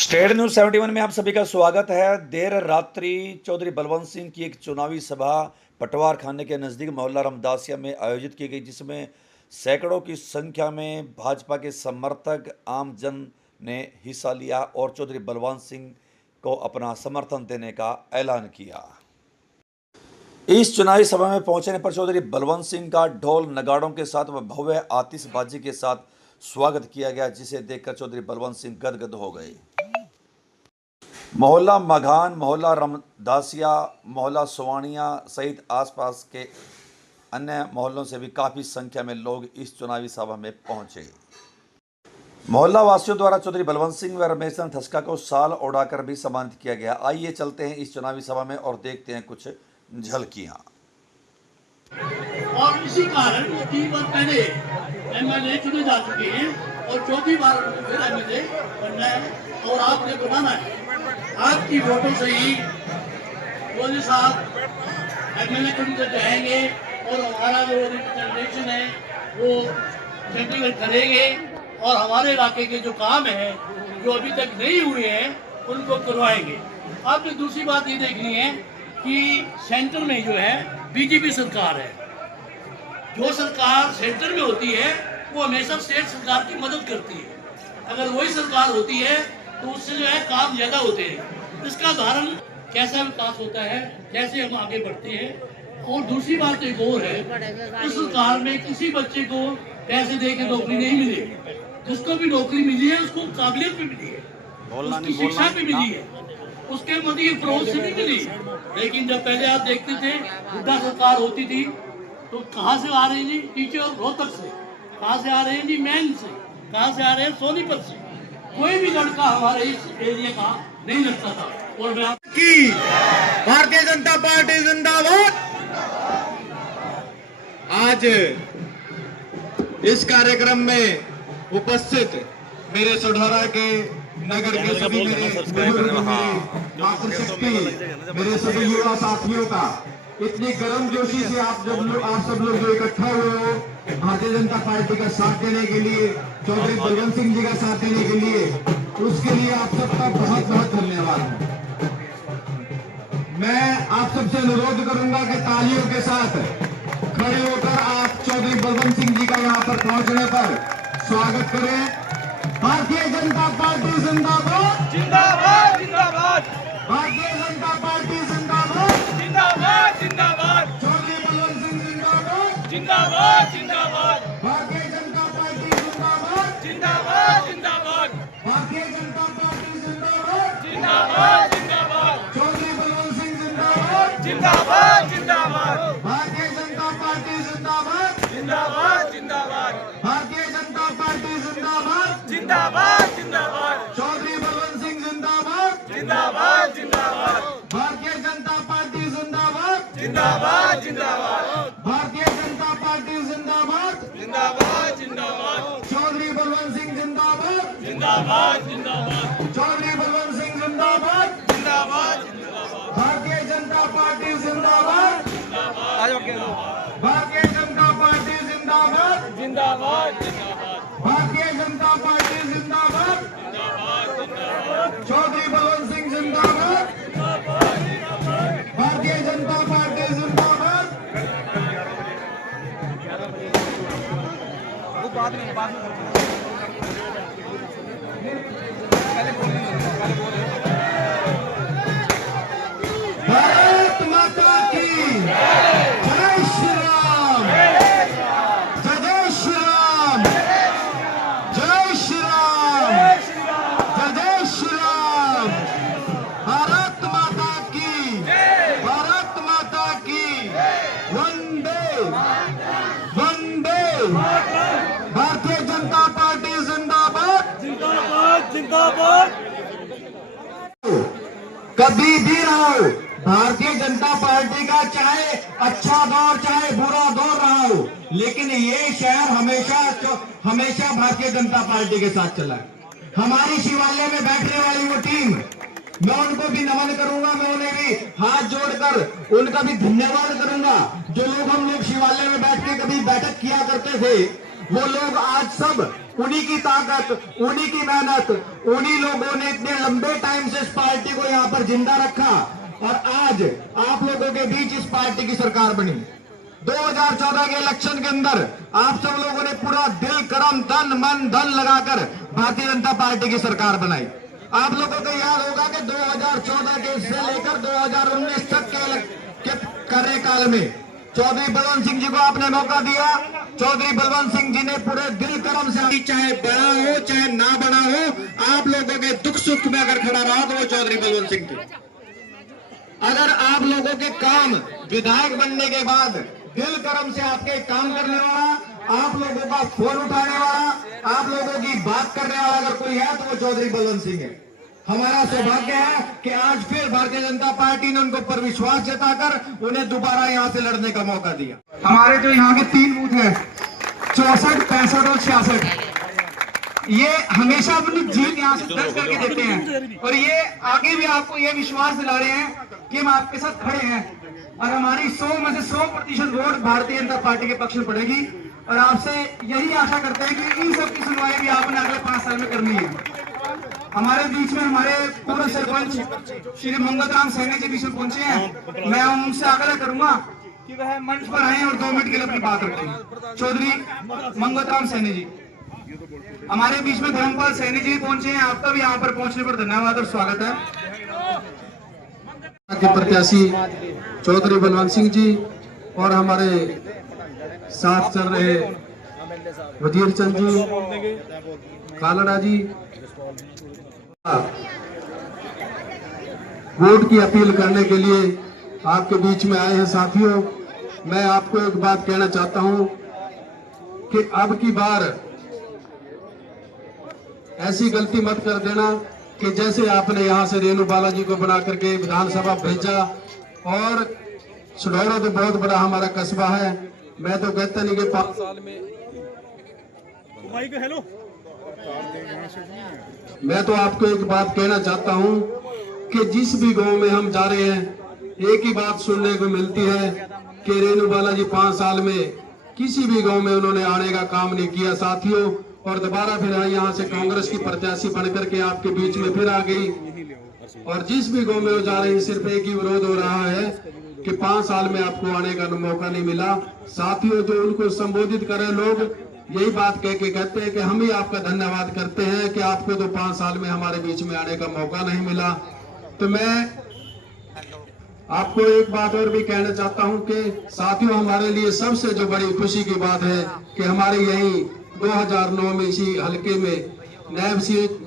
State news 71 में आप सभी का स्वागत है। देर रात्रि चौधरी बलवंत सिंह की एक चुनावी सभा पटवार खाने के नज़दीक मोहल्ला रामदासिया में आयोजित की गई, जिसमें सैकड़ों की संख्या में भाजपा के समर्थक आमजन ने हिस्सा लिया और चौधरी बलवंत सिंह को अपना समर्थन देने का ऐलान किया। इस चुनावी सभा में पहुंचने पर चौधरी बलवंत सिंह का ढोल नगाड़ों के साथ व भव्य आतिशबाजी के साथ स्वागत किया गया, जिसे देखकर चौधरी बलवंत सिंह गदगद हो गए। मोहल्ला मघान, मोहल्ला रामदासिया, मोहल्ला सुवानिया सहित आसपास के अन्य मोहल्लों से भी काफ़ी संख्या में लोग इस चुनावी सभा में पहुंचे। मोहल्ला वासियों द्वारा चौधरी बलवंत सिंह व रमेश चंद्र ठस्का को शाल ओढ़ाकर भी सम्मानित किया गया। आइए चलते हैं इस चुनावी सभा में और देखते हैं कुछ झलकियां। और इसी कारण 3 बार पहले एमएलए चुने जा चुके हैं और चौथी बार फिर एमएलए बनना है और आपने बनाना है। आपकी वोटों से ही मोदी साहब एमएलए चुनकर जाएंगे और हमारा जो रिप्रेजेंटेशन है वो चंडीगढ़ करेंगे और हमारे इलाके के जो काम है जो अभी तक नहीं हुए हैं उनको करवाएंगे। आपने दूसरी बात ये देखनी है कि सेंटर में जो है बीजेपी सरकार है। जो सरकार सेंटर में होती है वो हमेशा स्टेट सरकार की मदद करती है। अगर वही सरकार होती है तो उससे जो है काम ज्यादा होते हैं। इसका उदाहरण कैसा विकास होता है, कैसे हम आगे बढ़ते हैं। और दूसरी बात एक और है, इस सरकार में किसी बच्चे को पैसे दे के नौकरी नहीं मिली। जिसको भी नौकरी मिली है उसको काबिलियत भी मिली है, उसकी शिक्षा भी मिली है, उसके मध्य प्रोत्साहन से भी मिली। लेकिन जब पहले आप देखते थे हुड्डा सरकार होती थी तो कहाँ से आ रही थी टीचर? रोहतक से। कहाँ से आ रहे हैं जी? मैन से। कहाँ से आ रहे हैं? सोनीपत से। कोई भी लड़का हमारे इस एरिया का नहीं लगता था। और मैं की भारतीय जनता पार्टी जिंदाबाद। आज इस कार्यक्रम में उपस्थित मेरे सोढारा के नगर के सभी मेरे मातृशक्ति, मेरे सभी युवा साथियों का इतनी गर्मजोशी से आप सब लोग जो इकट्ठा हुए हो भारतीय जनता पार्टी का साथ देने के लिए, चौधरी बलवंत सिंह जी का साथ देने के लिए, उसके लिए आप सबका बहुत बहुत धन्यवाद। मैं आप सबसे अनुरोध करूंगा कि तालियों के साथ खड़े होकर आप चौधरी बलवंत सिंह जी का यहाँ पर पहुंचने पर स्वागत करें। भारतीय जनता पार्टी जिंदाबाद, जिंदाबाद जिंदाबाद, भारतीय जनता पार्टी जिंदाबाद, जिंदाबाद जिंदाबाद, चौधरी बलवंत सिंह जिंदाबाद, जिंदाबाद जिंदाबाद, भारतीय जनता पार्टी जिंदाबाद, जिंदाबाद जिंदाबाद, भारतीय जनता पार्टी जिंदाबाद, जिंदाबाद जिंदाबाद, चौधरी बलवंत सिंह जिंदाबाद, जिंदाबाद जिंदाबाद, भारतीय जनता पार्टी जिंदाबाद, जिंदाबाद जिंदाबाद, भारतीय जनता पार्टी जिंदाबाद, जिंदाबाद जिंदाबाद, चौधरी बलवंत सिंह जिंदाबाद, जिंदाबाद जिंदाबाद, भारतीय जनता पार्टी जिंदाबाद, जिंदाबाद जिंदाबाद, भारतीय जनता पार्टी जिंदाबाद, जिंदाबाद जिंदाबाद, चौधरी बलवंत सिंह जिंदाबाद, जिंदाबाद जिंदाबाद, चौधरी बलवंत सिंह जिंदाबाद, जिंदाबाद, भारतीय जनता पार्टी जिंदाबाद, भारतीय जनता पार्टी जिंदाबाद, जिंदाबाद, भारतीय जनता पार्टी जिंदाबाद, चौधरी बलवंत सिंह जिंदाबाद, भारतीय जनता पार्टी जिंदाबाद। भारत माता की जय श्री राम, जय श्री राम, जय श्री राम, जय श्री राम। भारत माता की, भारत माता की वंदे वंदे। भारतीय जनता पार्टी जिंदाबाद, जिंदाबाद जिंदाबाद, कभी भी रहो भारतीय जनता पार्टी का, चाहे अच्छा दौर चाहे बुरा दौर रहा हो, लेकिन ये शहर हमेशा भारतीय जनता पार्टी के साथ चला है। हमारी शिवालय में बैठने वाली वो टीम, मैं उनको भी नमन करूंगा, मैं उन्हें भी हाथ जोड़कर उनका भी धन्यवाद करूंगा। जो लोग हम लोग शिवालय में बैठ के कभी बैठक किया करते थे, वो लोग आज सब उन्हीं की ताकत, उन्हीं की मेहनत, उन्हीं लोगों ने इतने लंबे टाइम से इस पार्टी को यहाँ पर जिंदा रखा और आज आप लोगों के बीच इस पार्टी की सरकार बनी। 2014 के इलेक्शन के अंदर आप सब लोगों ने पूरा दिल, कर्म, तन, मन, धन लगाकर भारतीय जनता पार्टी की सरकार बनाई। आप लोगों को याद होगा कि 2014 के से लेकर 2019 तक के कार्यकाल में चौधरी बलवंत सिंह जी को आपने मौका दिया। चौधरी बलवंत सिंह जी ने पूरे दिल कर्म से, चाहे बड़ा हो चाहे ना बड़ा हो, आप लोगों के दुख सुख में अगर खड़ा रहा तो वो चौधरी बलवंत सिंह थे। अगर आप लोगों के काम विधायक बनने के बाद दिल कर्म से आपके काम करने वाला, आप लोगों का फोन उठाने वाला, आप लोगों की बात करने वाला अगर कोई है तो वो चौधरी बलवंत सिंह है। हमारा सौभाग्य है कि आज फिर भारतीय जनता पार्टी ने उनको पर विश्वास जताकर उन्हें दोबारा यहां से लड़ने का मौका दिया। हमारे जो यहाँ के 3 बूथ है 64, 65 और 66, ये हमेशा अपनी जीत यहाँ से दर्ज करके देते हैं और ये आगे भी आपको ये विश्वास दिला रहे हैं कि हम आपके साथ खड़े हैं और हमारी 100 में से 100% वोट भारतीय जनता पार्टी के पक्ष में पड़ेगी। और आपसे यही आशा करते हैं कि इन सब की सुनवाई भी आपने अगले 5 साल में करनी है। हमारे बीच में हमारे पूर्व सरपंच श्री मंगत राम सैनी जी बीच में पहुंचे हैं। मैं उनसे आग्रह करूंगा कि वह मंच पर आए और 2 मिनट के लिए अपनी बात रखें। चौधरी मंगत राम सैनी जी हमारे बीच में, धर्मपाल सैनी जी पहुंचे हैं। आपका भी यहाँ पर पहुंचने पर धन्यवाद और स्वागत है। के प्रत्याशी चौधरी बलवंत सिंह जी और हमारे साथ चल रहे वजीर चंद जी, कालड़ा जी, वोट की अपील करने के लिए आपके बीच में आए हैं। साथियों, मैं आपको एक बात कहना चाहता हूं कि अब की बार ऐसी गलती मत कर देना कि जैसे आपने यहां से रेणु बालाजी को बना करके विधानसभा भेजा, और सुडौरा तो बहुत बड़ा हमारा कस्बा है। मैं तो कहता नहीं कि 5 साल में, मैं तो आपको एक बात कहना चाहता हूं कि जिस भी गांव में हम जा रहे हैं एक ही बात सुनने को मिलती है कि रेणु बालाजी 5 साल में किसी भी गांव में उन्होंने आने का काम नहीं किया। साथियों, और दोबारा फिर यहाँ से कांग्रेस की प्रत्याशी बनकर के आपके बीच में फिर आ गई, और जिस भी गांव में वो जा रही है सिर्फ एक ही विरोध हो रहा है कि 5 साल में आपको आने का मौका नहीं मिला। साथियों, जो उनको संबोधित करें लोग यही बात कह के कहते हैं कि हम ही आपका धन्यवाद करते हैं कि आपको तो 5 साल में हमारे बीच में आने का मौका नहीं मिला। तो मैं आपको एक बात और भी कहना चाहता हूं कि साथियों, हमारे लिए सबसे जो बड़ी खुशी की बात है कि हमारे यही 2009 में इसी हल्के में नायब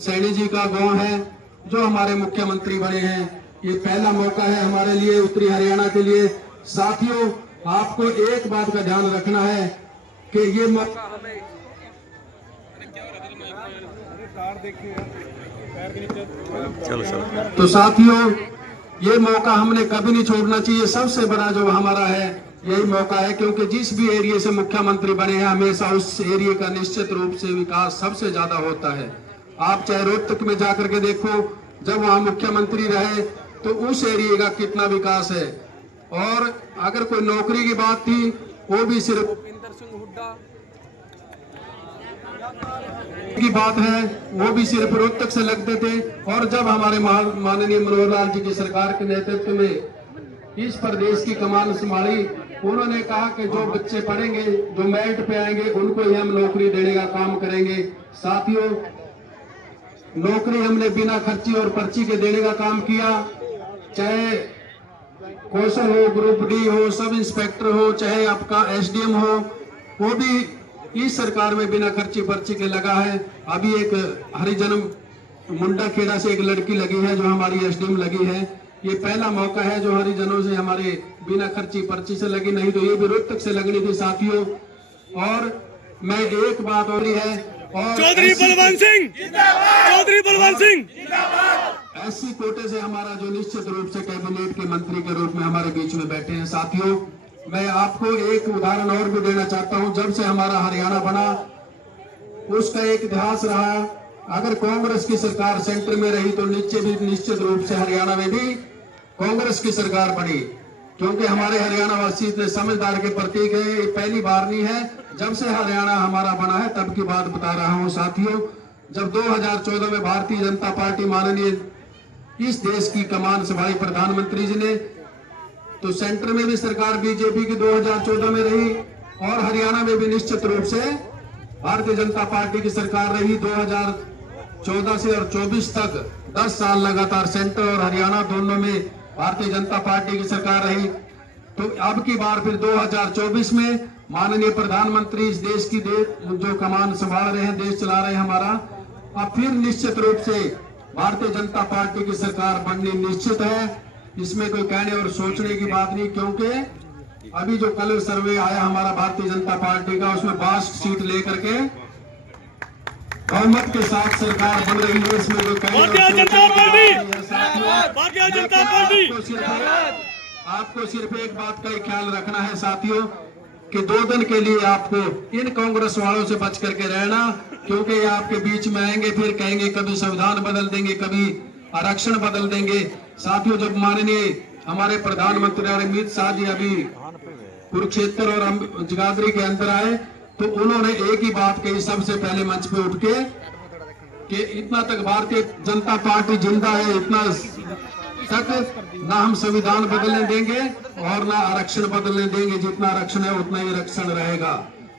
सैनी जी का गांव है जो हमारे मुख्यमंत्री बने हैं। ये पहला मौका है हमारे लिए उत्तरी हरियाणा के लिए। साथियों, आपको एक बात का ध्यान रखना है कि ये मौका हमें, तो साथियों, ये मौका हमने कभी नहीं छोड़ना चाहिए। सबसे बड़ा जो हमारा है यही मौका है, क्योंकि जिस भी एरिया से मुख्यमंत्री बने हैं हमेशा उस एरिया का निश्चित रूप से विकास सबसे ज्यादा होता है। आप चाहे रोहतक में जाकर के देखो, जब वहां मुख्यमंत्री रहे तो उस एरिया का कितना विकास है। और अगर कोई नौकरी की बात थी वो भी सिर्फ की बात है, वो भी सिर्फ रोहतक से लगते थे। और जब हमारे माननीय मनोहर लाल जी की सरकार के नेतृत्व में इस प्रदेश की कमान संभाली, उन्होंने कहा कि जो बच्चे पढ़ेंगे, जो मेरिट पे आएंगे, उनको ही हम नौकरी देने का काम करेंगे। साथियों, नौकरी हमने बिना खर्ची और पर्ची के देने का काम किया। चाहे कौशल हो, ग्रुप डी हो, सब इंस्पेक्टर हो, चाहे आपका एसडीएम हो, वो भी इस सरकार में बिना खर्ची पर्ची के लगा है। अभी एक हरिजन मुंडा खेड़ा से एक लड़की लगी है जो हमारी एसडीएम लगी है। ये पहला मौका है जो हरिजनों से हमारे बिना खर्ची पर्ची से लगी, नहीं तो ये भी रोहतक से लगनी थी। साथियों, और मैं एक बात और है, और चौधरी बलवंत सिंह जिंदाबाद, चौधरी बलवंत सिंह जिंदाबाद। एससी कोटे से हमारा जो निश्चित रूप से कैबिनेट के मंत्री के रूप में हमारे बीच में बैठे हैं। साथियों, मैं आपको एक उदाहरण और भी देना चाहता हूं। जब से हमारा हरियाणा बना उसका एक इतिहास रहा। अगर कांग्रेस की सरकार सेंटर में रही तो नीचे भी निश्चित रूप से हरियाणा में भी कांग्रेस की सरकार बनी। क्योंकि हमारे हरियाणा वासी इतने समझदार के प्रतीक है। ये पहली बार नहीं है, जब से हरियाणा हमारा बना है तब की बात बता रहा हूं साथियों। जब 2014 में भारतीय जनता पार्टी माननीय इस देश की कमान संभाली प्रधानमंत्री जी ने, तो सेंटर में भी सरकार बीजेपी की 2014 में रही और हरियाणा में भी निश्चित रूप से भारतीय जनता पार्टी की सरकार रही। 2014 से और 24 तक 10 साल लगातार सेंटर और हरियाणा दोनों में भारतीय जनता पार्टी की सरकार रही। तो अब की बार फिर 2024 में माननीय प्रधानमंत्री इस देश की जो कमान संभाल रहे हैं, देश चला रहे हैं हमारा, अब फिर निश्चित रूप से भारतीय जनता पार्टी की सरकार बननी निश्चित है। इसमें कोई कहने और सोचने की बात नहीं, क्योंकि अभी जो कल सर्वे आया हमारा भारतीय जनता पार्टी का, उसमें 62 सीट लेकर के बहुमत के साथ सरकार बन रही है। इसमें कोई कहने और भारतीय जनता पार्टी आपको सिर्फ एक बात का ही ख्याल रखना है साथियों, कि 2 दिन के लिए आपको इन कांग्रेस वालों से बच करके रहना, क्योंकि ये आपके बीच में आएंगे, फिर कहेंगे कभी संविधान बदल देंगे, कभी आरक्षण बदल देंगे। साथियों, जब माननीय हमारे प्रधानमंत्री अमित शाह जी अभी कुरुक्षेत्र और जगाधरी के अंदर आए, तो उन्होंने एक ही बात कही सबसे पहले मंच पे उठ के, कि इतना तक भारतीय जनता पार्टी जिंदा है, इतना तक ना हम संविधान बदलने देंगे और ना आरक्षण बदलने देंगे। जितना आरक्षण है उतना ही आरक्षण रहेगा।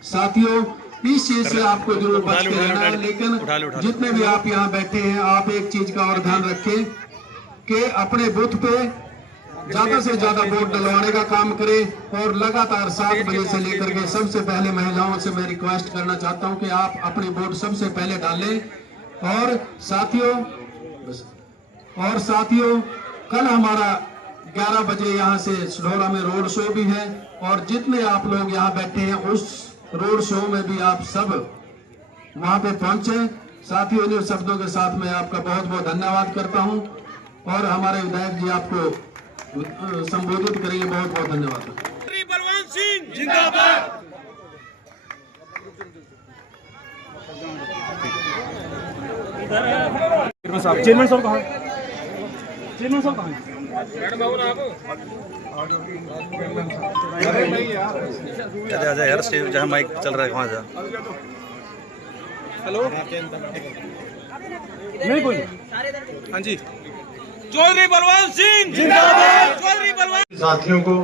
साथियों, इस चीज से आपको जरूर बच के रहना है। लेकिन जितने भी आप यहाँ बैठे हैं, आप एक चीज का और ध्यान रखें कि अपने बूथ पे ज्यादा से ज्यादा वोट डलवाने का काम करें और लगातार 7 बजे से लेकर के सबसे पहले महिलाओं से मैं रिक्वेस्ट करना चाहता हूं कि आप अपने वोट सबसे पहले डालें। और साथियों कल हमारा 11 बजे यहाँ से सढौरा में रोड शो भी है, और जितने आप लोग यहाँ बैठे हैं उस रोड शो में भी आप सब वहां पे पहुंचे। साथियों, इन शब्दों के साथ मैं आपका बहुत बहुत धन्यवाद करता हूं और हमारे विधायक जी आपको संबोधित करेंगे। बहुत बहुत धन्यवाद। बलवंत सिंह जिंदाबाद। चेयरमैन साहब कहाँ? चेयरमैन साहब कहाँ? आजा यार, स्टेज जहाँ माइक चल रहा है वहाँ जा। हेलो, नहीं कोई? हाँ जी, चौधरी बलवंत सिंह जिंदाबाद। चौधरी बलवंत साथियों को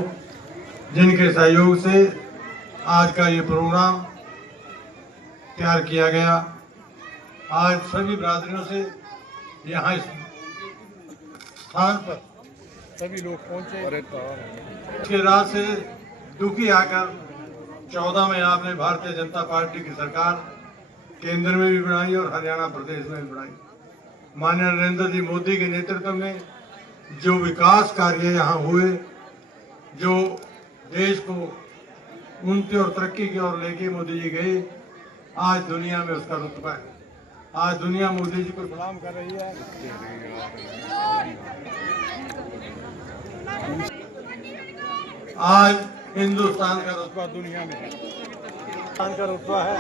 जिनके सहयोग से आज का ये प्रोग्राम तैयार किया गया, आज सभी बिरादरियों से यहाँ इस स्थान पर सभी लोग पहुंचे। इसके रात से दुखी आकर 14 में आपने भारतीय जनता पार्टी की सरकार केंद्र में भी बनाई और हरियाणा प्रदेश में भी बनाई। माननीय नरेंद्र जी मोदी के नेतृत्व में जो विकास कार्य यहाँ हुए, जो देश को उन्नति और तरक्की की ओर लेके मोदी जी गए, आज दुनिया में उसका रुतबा है। आज दुनिया मोदी जी को सलाम कर रही है। आज हिंदुस्तान का रुतबा दुनिया में है, हिंदुस्तान का रुतबा है।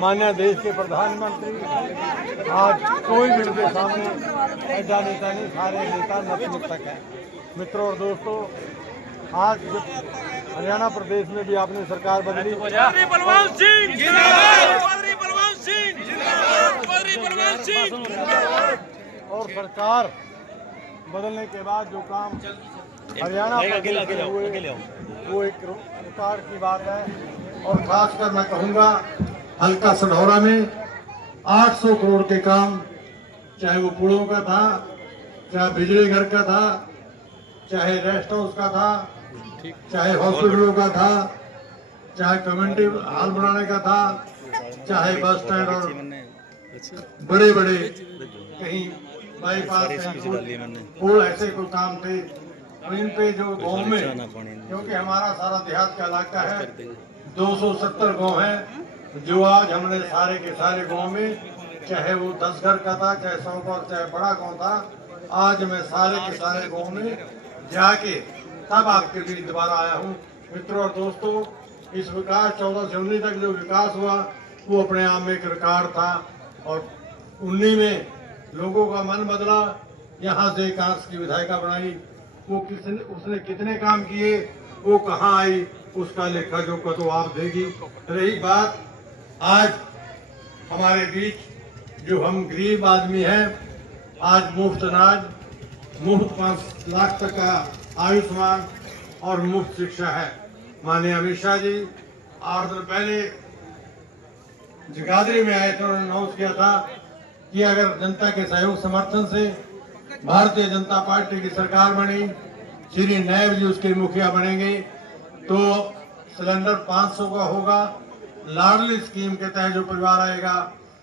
माननीय देश के प्रधानमंत्री आज कोई भी उनके सामने ऐसा नेता नहीं, सारे नेता नतमस्तक है। मित्रों और दोस्तों, आज हरियाणा प्रदेश में भी आपने सरकार बदली। चौधरी बलवंत सिंह जिंदाबाद। चौधरी बलवंत सिंह जिंदाबाद। चौधरी बलवंत सिंह जिंदाबाद। और सरकार बदलने के बाद जो काम हरियाणा प्रदेश में हुए वो एक रिकॉर्ड की बात है। और खासकर मैं कहूँगा हल्का सढौरा में 800 करोड़ के काम, चाहे वो पुलों का था, चाहे बिजली घर का था, चाहे रेस्ट हाउस का था, चाहे हॉस्पिटलों का था, चाहे कम्युनिटी हॉल बनाने का था, चाहे बस स्टैंड और बड़े बड़े कहीं बाईपास पुल, ऐसे कोई काम थे। तो इन पे जो गाँव में, क्योंकि हमारा सारा देहात का इलाका है, 270 गाँव है, जो आज हमने सारे के सारे गाँव में, चाहे वो 10 घर का था, चाहे 100 का, चाहे बड़ा गाँव था, आज मैं सारे के सारे गाँव में जाके तब आपके बीच दोबारा आया हूँ। मित्रों और दोस्तों, इस विकास 14 से 19 तक जो विकास हुआ वो अपने आप में एक रिकॉर्ड था। और 19 में लोगों का मन बदला, यहाँ से कांग्रेस की विधायिका बनाई वो किसने उसने कितने काम किए, वो कहाँ आई, उसका लेखा जोखा तो आप देगी। रही बात आज हमारे बीच जो हम गरीब आदमी हैं, आज मुफ्त अनाज, मुफ्त 5 लाख तक का आयुष्मान और मुफ्त शिक्षा है। माननीय अमित शाह जी 8 दिन पहले जगाधरी में आए थे, उन्होंने अनाउंस किया था कि अगर जनता के सहयोग समर्थन से भारतीय जनता पार्टी की सरकार बनी, श्री नायब जी उसके मुखिया बनेंगे, तो सिलेंडर 500 का होगा। लाडली स्कीम के तहत जो परिवार आएगा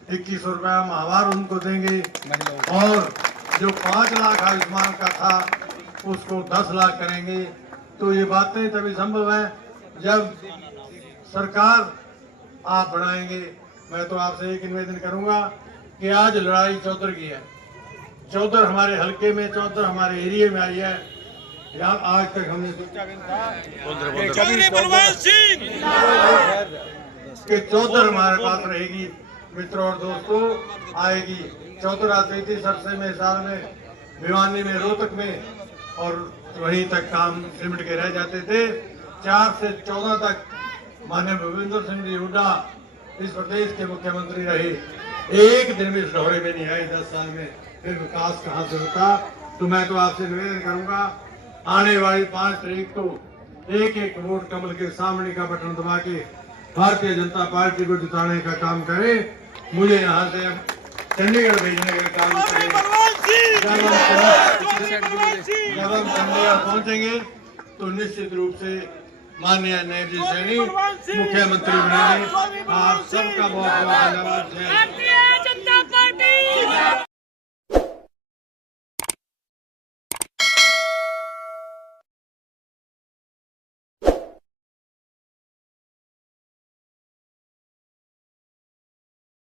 2100 रुपया माहवार उनको देंगे, और जो 5 लाख आयुष्मान का था उसको 10 लाख करेंगे। तो ये बातें तभी संभव है जब सरकार आप बढ़ाएंगे। मैं तो आपसे एक निवेदन करूंगा कि आज लड़ाई चौधर की है, चौधर हमारे हलके में, चौधर हमारे एरिया में आई है। यार आज तक हमने सोचा भी था चौधरी बलवंत सिंह कि चौधर हमारे पास रहेगी। मित्रों और दोस्तों, आएगी। चौधर आती थी सरसे में, साल में, भिवानी में, रोहतक में, और वहीं तक काम सिमट के रह जाते थे। 4 से 14 तक माननीय भूपेंद्र सिंह जी हुड्डा इस प्रदेश के मुख्यमंत्री रहे, एक दिन भी इस ढोरे में नहीं आए 10 साल में। फिर विकास कहाँ से होता? तो मैं तो आपसे निवेदन करूंगा, आने वाली 5 तारीख को एक वोट कमल के सामने का बटन दबा के भारतीय जनता पार्टी को जिताने का काम करें। मुझे यहाँ से चंडीगढ़ भेजने का काम करें। जब हम चंडीगढ़ पहुँचेंगे तो निश्चित रूप से माननीय नायब जी सैनी मुख्यमंत्री बनेंगे। आप सबका बहुत बहुत धन्यवाद है।